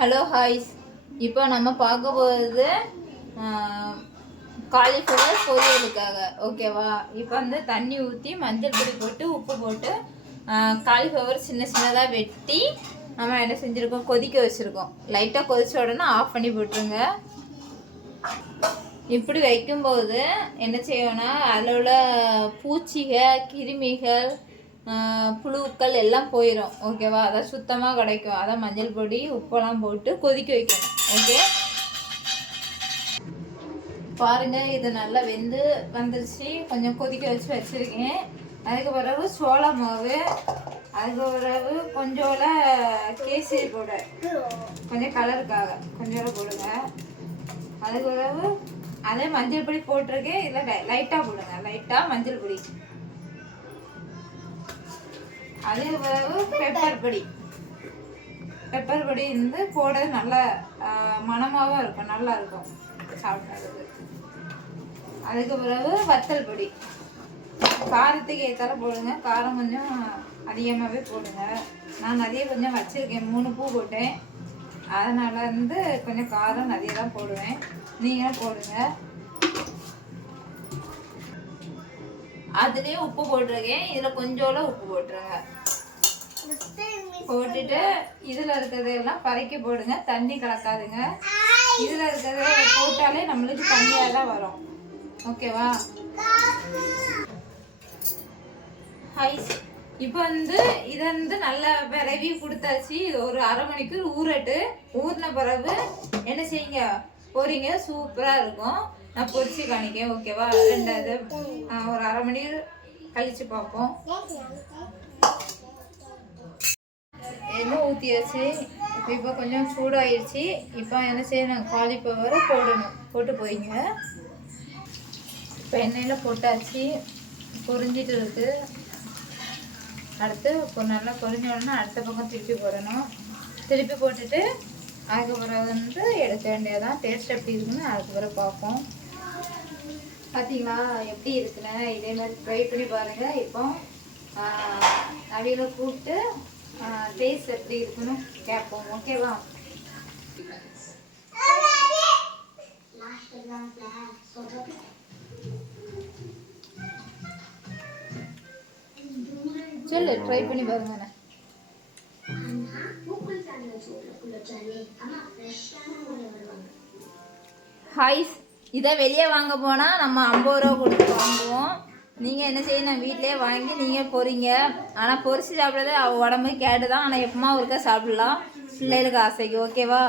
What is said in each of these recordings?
Hello ஹாய்ஸ். இப்போ நம்ம பார்க்க போகிறது காலிஃப்ளவர் பொரியலுக்காக. ஓகேவா? இப்போ வந்து தண்ணி ஊற்றி மஞ்சள் பொடி போட்டு உப்பு போட்டு காலிஃப்ளவர் சின்ன சின்னதாக வெட்டி நம்ம என்ன செஞ்சுருக்கோம், கொதிக்க வச்சுருக்கோம். லைட்டாக கொதிச்ச உடனே ஆஃப் பண்ணி போட்டுருங்க. இப்படி வைக்கும்போது என்ன செய்யணும்னா அதில் உள்ள பூச்சிகள், கிருமிகள், புழுக்கள் எல்லாம் போயிடும். ஓகேவா? அதை சுத்தமாக கிடைக்கும். அதை மஞ்சள் பொடி உப்பெல்லாம் போட்டு கொதிக்க வைக்கணும். ஓகே, பாருங்கள், இது நல்லா வெந்து வந்துருச்சு. கொஞ்சம் கொதிக்க வச்சு வச்சுருக்கேன். அதுக்கு பிறகு சோள மாவு, அதுக்கு பிறகு கொஞ்சோல கேசரி போட கொஞ்சம் கலருக்காக கொஞ்சோட போடுங்க. அதுக்கு பிறகு அதே மஞ்சள் பொடி போட்டிருக்கேன். இதில் லைட்டாக போடுங்க, லைட்டாக மஞ்சள் பொடி. அதுக்கு பிறகு பெப்பர் பொடி வந்து போடுறது நல்லா மணமாகவும் இருக்கும், நல்லா இருக்கும் சாப்பிட்றதுக்கு. அதுக்கு பிறகு வத்தல் பொடி காரத்துக்கு ஏற்றால போடுங்க. காரம் கொஞ்சம் அதிகமாகவே போடுங்க. நான் நிறைய கொஞ்சம் வச்சுருக்கேன், 3 பூ போட்டேன். அதனால் வந்து கொஞ்சம் காரம் நிறைய தான் போடுவேன். நீங்களும் போடுங்க. அதுலேயே உப்பு போட்டிருக்கேன். இதில் கொஞ்சோல உப்பு போட்டுருங்க. போட்டுட்டு இதில் இருக்கிறதெல்லாம் பறக்கி போடுங்க, தண்ணி கலக்காதுங்க. இதில் இருக்கிறத போட்டாலே நம்மளுக்கு தண்ணியாக தான் வரும். ஓகேவா? ஹைஸ். இப்போ வந்து இதை வந்து நல்லா விரவி கொடுத்தாச்சு. இது ஒரு அரை மணிக்கூர் ஊறட்டு. ஊறின பிறகு என்ன செய்யுங்க, பொரிங்க. சூப்பராக இருக்கும். நான் பொரிச்சு காணிக்கேன். ஓகேவா? ரெண்டாவது ஒரு அரை மணி கழிச்சு பார்ப்போம். எண்ணெய் ஊற்றியாச்சு. இப்போ கொஞ்சம் சூடாகிடுச்சு. இப்போ என்ன செய்யணும், காலிஃப்ளவரை போடணும். போட்டு போயிங்க. இப்போ எண்ணெயில் போட்டாச்சு, பொரிஞ்சிட்டு இருக்கு. அடுத்து இப்போ நல்லா பொரிஞ்ச உடனே அடுத்த பக்கம் திருப்பி போடணும். திருப்பி போட்டுட்டு அதுக்கப்புறம் வந்து எடுக்க வேண்டியதான். டேஸ்ட் எப்படி இருக்குன்னு அதுக்கப்புறம் பார்ப்போம். பார்த்தீங்களா எப்படி இருக்குன்னு? இதே மாதிரி ட்ரை பண்ணி பாருங்கள். இப்போ அவையில் கூப்பிட்டு டேஸ்ட் எப்படி இருக்குன்னு கேட்போம். ஓகேவா? சொல்லு, ட்ரை பண்ணி பாருங்க. ஹாய்ஸ். இதை வெளியே வாங்க போனால் நம்ம 50 ரூபா கொடுத்து வாங்குவோம். நீங்கள் என்ன செய்யணும், வீட்டிலே வாங்கி நீங்கள் பொரிங்க. ஆனால் பொரிச்சு சாப்பிட்றது உடம்பு கேட்டு தான். ஆனால் எப்பமா ஒருக்கா சாப்பிட்லாம், பிள்ளைகளுக்கு ஆசைக்கு. ஓகேவா?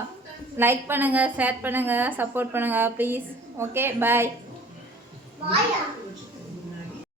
லைக் பண்ணுங்கள், ஷேர் பண்ணுங்கள், சப்போர்ட் பண்ணுங்கள் ப்ளீஸ். Okay, bye.